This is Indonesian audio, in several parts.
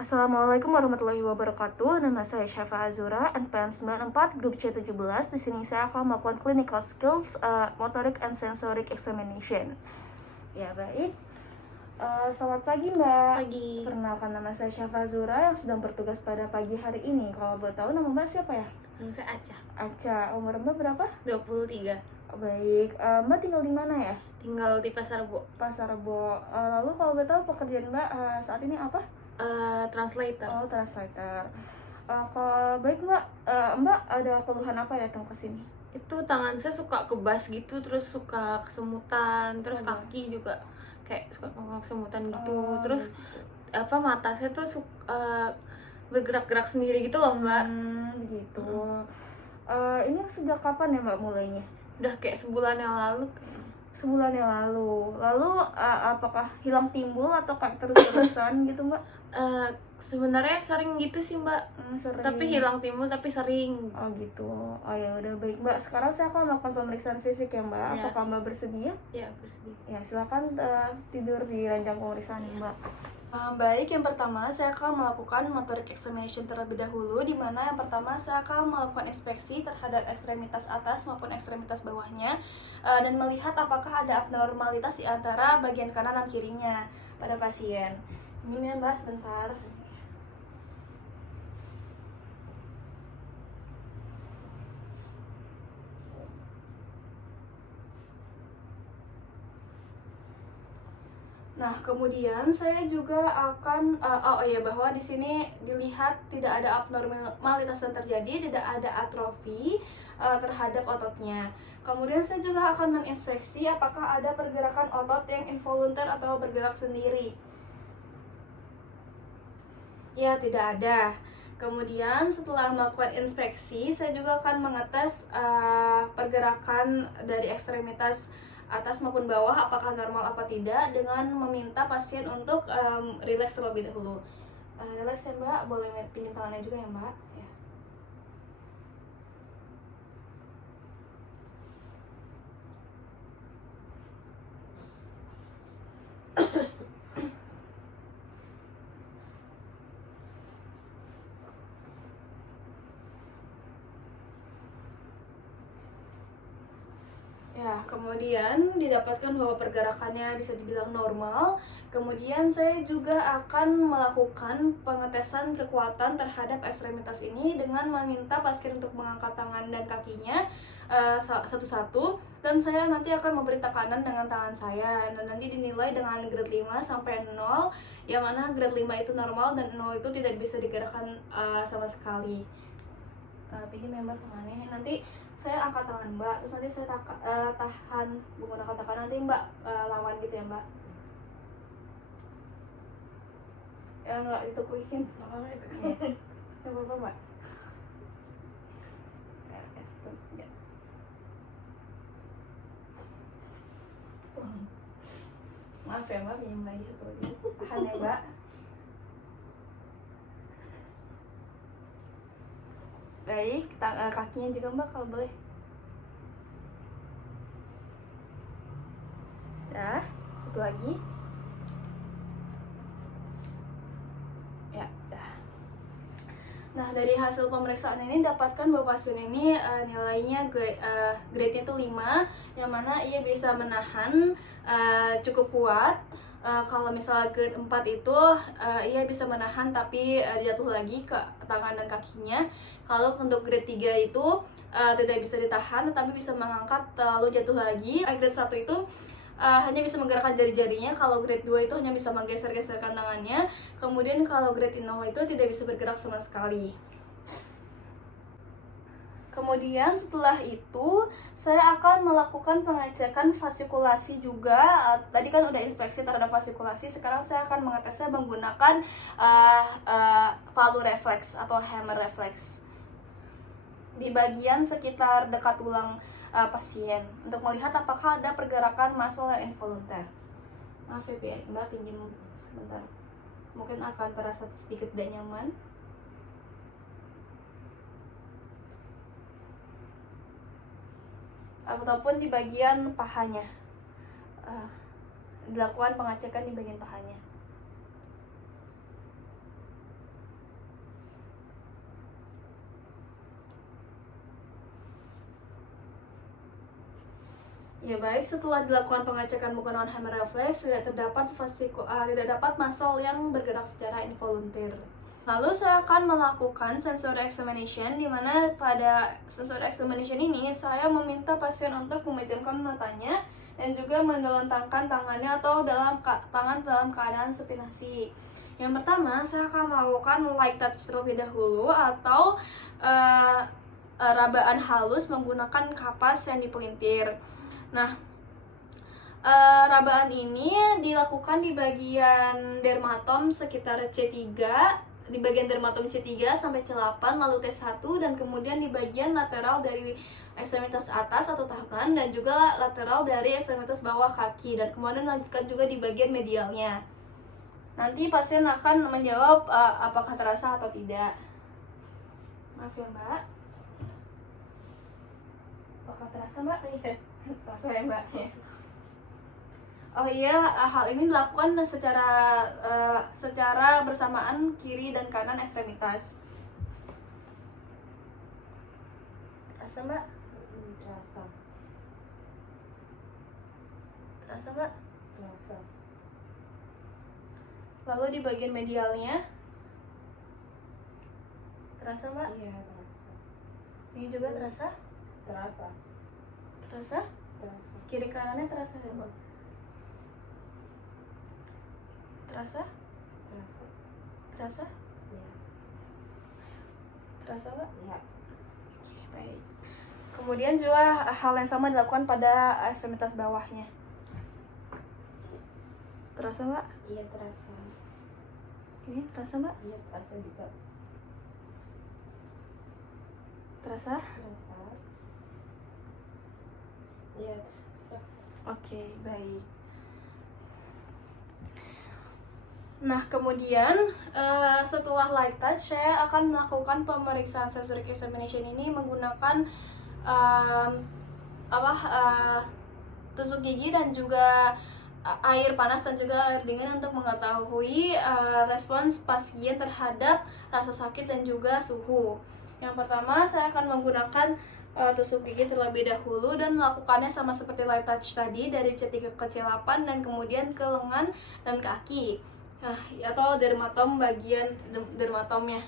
Assalamualaikum warahmatullahi wabarakatuh. Nama saya Syafa Azura, NPM 94, grup C17. Di sini saya akan melakukan clinical skills, motoric and sensoric examination. Ya, baik. Selamat pagi, Mbak. Pagi. Perkenalkan, nama saya Syafa Azura yang sedang bertugas pada pagi hari ini. Kalau boleh tahu nama Mbak siapa ya? Nama saya Aca. Aca. Umur Mbak berapa? 23. Baik. Mbak tinggal di mana ya? Tinggal di Pasar Rebo. Pasar Rebo. Lalu kalau boleh tahu pekerjaan Mbak saat ini apa? Translator. Oh, translator. Kalau baik Mbak, Mbak ada keluhan apa ya datang ke sini? Itu tangan saya suka kebas gitu, terus suka kesemutan, terus Oh, kaki juga kayak suka kesemutan gitu. Oh, Terus gitu. mata saya tuh bergerak-gerak sendiri gitu loh, Mbak. Begitu. Ini sejak kapan ya Mbak mulainya? Udah kayak sebulan yang lalu. Sebulan yang lalu. Lalu apakah hilang timbul atau kayak terus-terusan gitu Mbak? Sebenarnya sering gitu sih, Mbak. Sering. Tapi hilang timbul tapi sering. Oh gitu. Oh ya udah baik Mbak. Sekarang saya akan melakukan pemeriksaan fisik ya Mbak. Ya. Apakah Mbak bersedia? Ya, bersedia. Ya silakan tidur di ranjang pemeriksaan Mbak. Baik, yang pertama saya akan melakukan motoric examination terlebih dahulu, di mana yang pertama saya akan melakukan inspeksi terhadap ekstremitas atas maupun ekstremitas bawahnya dan melihat apakah ada abnormalitas di antara bagian kanan dan kirinya pada pasien. Ini ya Mbak, sebentar. Nah, kemudian saya juga akan bahwa di sini dilihat tidak ada abnormalitas yang terjadi, tidak ada atrofi terhadap ototnya. Kemudian saya juga akan menginspeksi apakah ada pergerakan otot yang involuntar atau bergerak sendiri. Ya, tidak ada. Kemudian setelah melakukan inspeksi, saya juga akan mengetes pergerakan dari ekstremitas atas maupun bawah apakah normal apa tidak dengan meminta pasien untuk relax terlebih dahulu. Relax ya Mbak, boleh pinjam tangannya juga ya Mbak. Ya. Ya, kemudian didapatkan bahwa pergerakannya bisa dibilang normal. Kemudian saya juga akan melakukan pengetesan kekuatan terhadap ekstremitas ini dengan meminta pasien untuk mengangkat tangan dan kakinya satu-satu, dan saya nanti akan memberi tekanan dengan tangan saya, dan nanti dinilai dengan grade 5 sampai 0, yang mana grade 5 itu normal dan 0 itu tidak bisa digerakkan sama sekali. Pinjam member tangannya. Nanti saya angkat tangan Mbak, terus nanti saya tahan menggunakan tekanan, nanti Mbak lawan gitu ya Mbak. Ya nggak ditekuin. Nggak apa-apa Mbak. Maaf ya Mbak, pinjam lagi satu lagi. Tahan ya Mbak. Baik, kakinya juga Mbak kalau boleh. Ya, satu lagi. Ya, dah. Nah, dari hasil pemeriksaan ini dapatkan bahwa pasien ini nilainya grade-nya itu 5, yang mana ia bisa menahan cukup kuat. Kalau misalnya grade 4 itu ia bisa menahan tapi jatuh lagi ke tangan dan kakinya. Kalau untuk grade 3 itu tidak bisa ditahan tapi bisa mengangkat lalu jatuh lagi. Grade 1 itu hanya bisa menggerakkan jari-jarinya. Kalau grade 2 itu hanya bisa menggeser-geserkan tangannya. Kemudian kalau grade 0 itu tidak bisa bergerak sama sekali. Kemudian setelah itu saya akan melakukan pengecekan fasikulasi juga. Tadi kan udah inspeksi terhadap fasikulasi, sekarang saya akan mengetesnya menggunakan palu reflex atau hammer reflex di bagian sekitar dekat tulang pasien untuk melihat apakah ada pergerakan muscle yang involuntar. Maaf ya Mbak, pinjam sebentar, mungkin akan terasa sedikit tidak nyaman. Ataupun di bagian pahanya, dilakukan pengecekan di bagian pahanya. Ya baik, setelah dilakukan pengecekan menggunakan hemoreflex, tidak terdapat tidak dapat muscle yang bergerak secara involunteer. Lalu saya akan melakukan sensory examination, di mana pada sensory examination ini saya meminta pasien untuk memejamkan matanya dan juga mengelentangkan tangannya atau tangan dalam keadaan supinasi. Yang pertama, saya akan melakukan light touch terlebih dahulu atau rabaan halus menggunakan kapas yang dipelintir. Nah, rabaan ini dilakukan di bagian dermatom sekitar C3, di bagian dermatom C3 sampai C8, lalu T1, dan kemudian di bagian lateral dari ekstremitas atas atau tangan dan juga lateral dari ekstremitas bawah kaki, dan kemudian lanjutkan juga di bagian medialnya. Nanti pasien akan menjawab apakah terasa atau tidak. Maaf ya Mbak. Apakah terasa Mbak? Iya. Terasa ya Mbak. Oh iya, hal ini dilakukan secara bersamaan kiri dan kanan ekstremitas. Terasa Mbak? Terasa. Terasa Mbak? Terasa. Lalu di bagian medialnya, terasa Mbak? Iya, terasa. Ini juga terasa? Terasa. Terasa? Terasa. Kiri kanannya terasa ya Mbak? Terasa? Terasa. Terasa? Iya. Terasa Mbak? Iya. Oke, baik. Kemudian juga hal yang sama dilakukan pada ekstremitas bawahnya. Terasa Mbak? Iya, terasa. Ini terasa Mbak? Iya, terasa juga. Terasa? Terasa. Iya, terasa. Oke, baik. Nah, kemudian setelah light touch, saya akan melakukan pemeriksaan sensory examination ini menggunakan tusuk gigi dan juga air panas dan juga air dingin untuk mengetahui respons pasien terhadap rasa sakit dan juga suhu. Yang pertama, saya akan menggunakan tusuk gigi terlebih dahulu dan melakukannya sama seperti light touch tadi, dari C3 ke C8 dan kemudian ke lengan dan kaki. Atau dermatom, bagian dermatomnya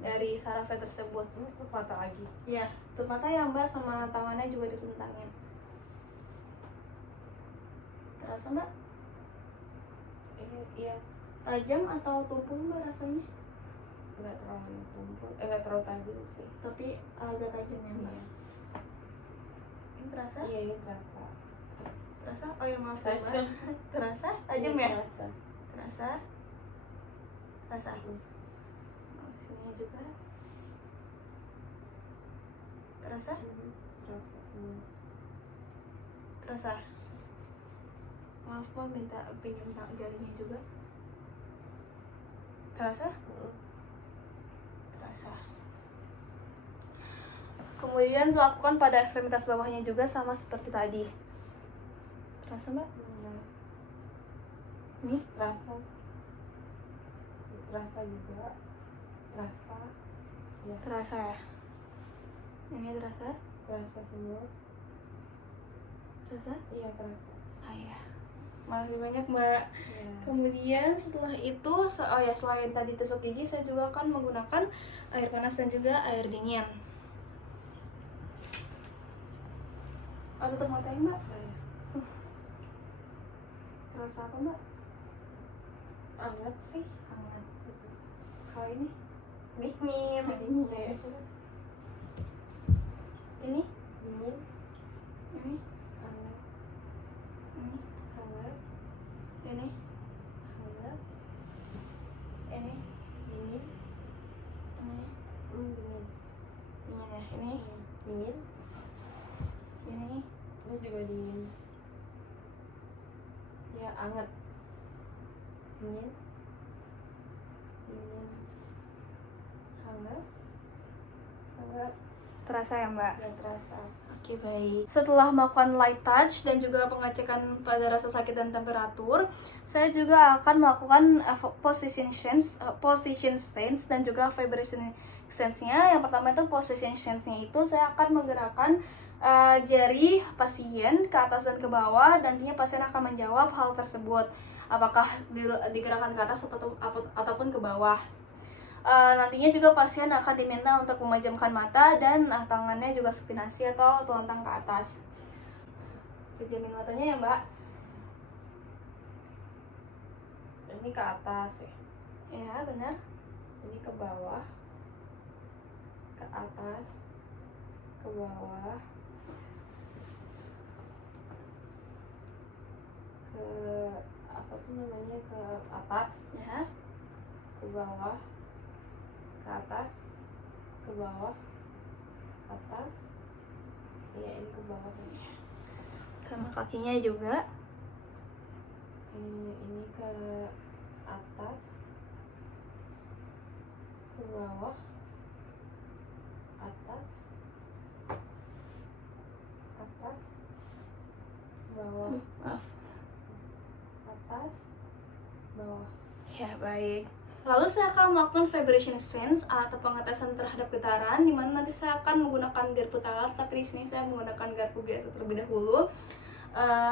dari sarafnya tersebut. Ini tutup mata lagi. Ya, tutup mata ya Mbak, sama tangannya juga ditentangin. Terasa Mbak? Iya. Tajam atau tumpul Mbak rasanya? Nggak terlalu tumpul, nggak terlalu tajam sih. Tapi agak tajam ya Mbak. Iya. Ini terasa? Iya, ini terasa. Terasa? Oh ya maaf ya Mbak. Tajam. Terasa? Tajam Iya, ya? terasa. Terasa? Terasa? Oh, sini juga. Terasa? Terasa semua. Terasa? Maaf Mbak, minta pinjam jarinya juga. Terasa? Terasa. Kemudian dilakukan pada ekstremitas bawahnya juga sama seperti tadi. Terasa Mbak? Ini? Terasa. Terasa juga. Terasa. Ya. Terasa ya? Ini terasa? Terasa semua. Terasa? Iya, terasa. Ah ya. Makasih banyak Mbak. Iya. Kemudian setelah itu, selain tadi tusuk gigi, saya juga akan menggunakan air panas dan juga air dingin. Tutup matanya Mbak. Iya. Terasa apa Mbak? Hangat sih. Hangat. Kalau ini? Dingin. Dingin ya. Ini? Dingin. Ini? Hangat. Ini? Hangat. Ini? Hangat. Ini? Dingin. Ini? Dingin. Dingin ya? Ini? Dingin. Ini? Ini juga dingin. Ya, hangat. Dingin. Dingin. Hangat. Hangat. Terasa ya Mbak? Ya, terasa. Oke, baik. Setelah melakukan light touch dan juga pengecekan pada rasa sakit dan temperatur, saya juga akan melakukan position stance dan juga vibration sense-nya. Yang pertama itu position sense-nya itu saya akan menggerakkan jari pasien ke atas dan ke bawah, dan nantinya pasien akan menjawab hal tersebut, apakah digerakkan ke atas ataupun ke bawah. Nantinya juga pasien akan diminta untuk memejamkan mata dan tangannya juga supinasi atau telentang ke atas. Pejamin matanya ya Mbak. Ini ke atas ya. Ya benar. Ini ke bawah, ke atas, ke bawah, ke apa tuh namanya, ke atas Ya. ke bawah, ke atas, ke bawah, atas. Iya, ini ke bawah. Sama kakinya juga. Ini ke atas, ke bawah, atas, atas, bawah, Maaf. atas, bawah. Ya, baik. Lalu saya akan melakukan vibration sense atau pengetesan terhadap getaran, di mana nanti saya akan menggunakan garpu talas, tapi di sini saya menggunakan garpu biasa terlebih dahulu.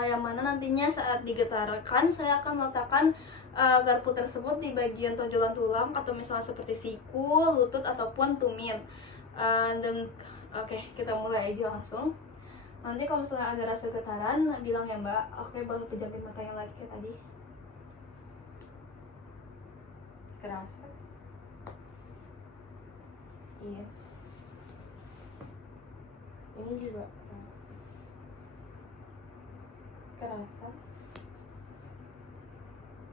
Yang mana nantinya saat digetarkan saya akan meletakkan garpu tersebut di bagian tonjolan tulang atau misalnya seperti siku, lutut ataupun tumit. Dan oke, kita mulai aja langsung. Nanti kalau misalnya ada rasa getaran bilang ya Mbak. Oke, boleh pejamkan mata yang lagi kayak tadi. Kerasa? Iya. Ini juga kerasa.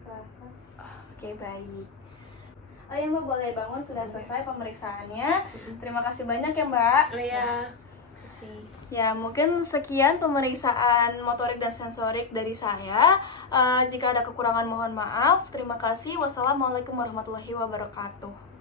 Kerasa. Oke, baik. Oh ya Mbak, boleh bangun, sudah selesai pemeriksaannya. Terima kasih banyak ya Mbak. Oh ya. Kasih. Ya, mungkin sekian pemeriksaan motorik dan sensorik dari saya. Jika ada kekurangan mohon maaf. Terima kasih. Wassalamualaikum warahmatullahi wabarakatuh.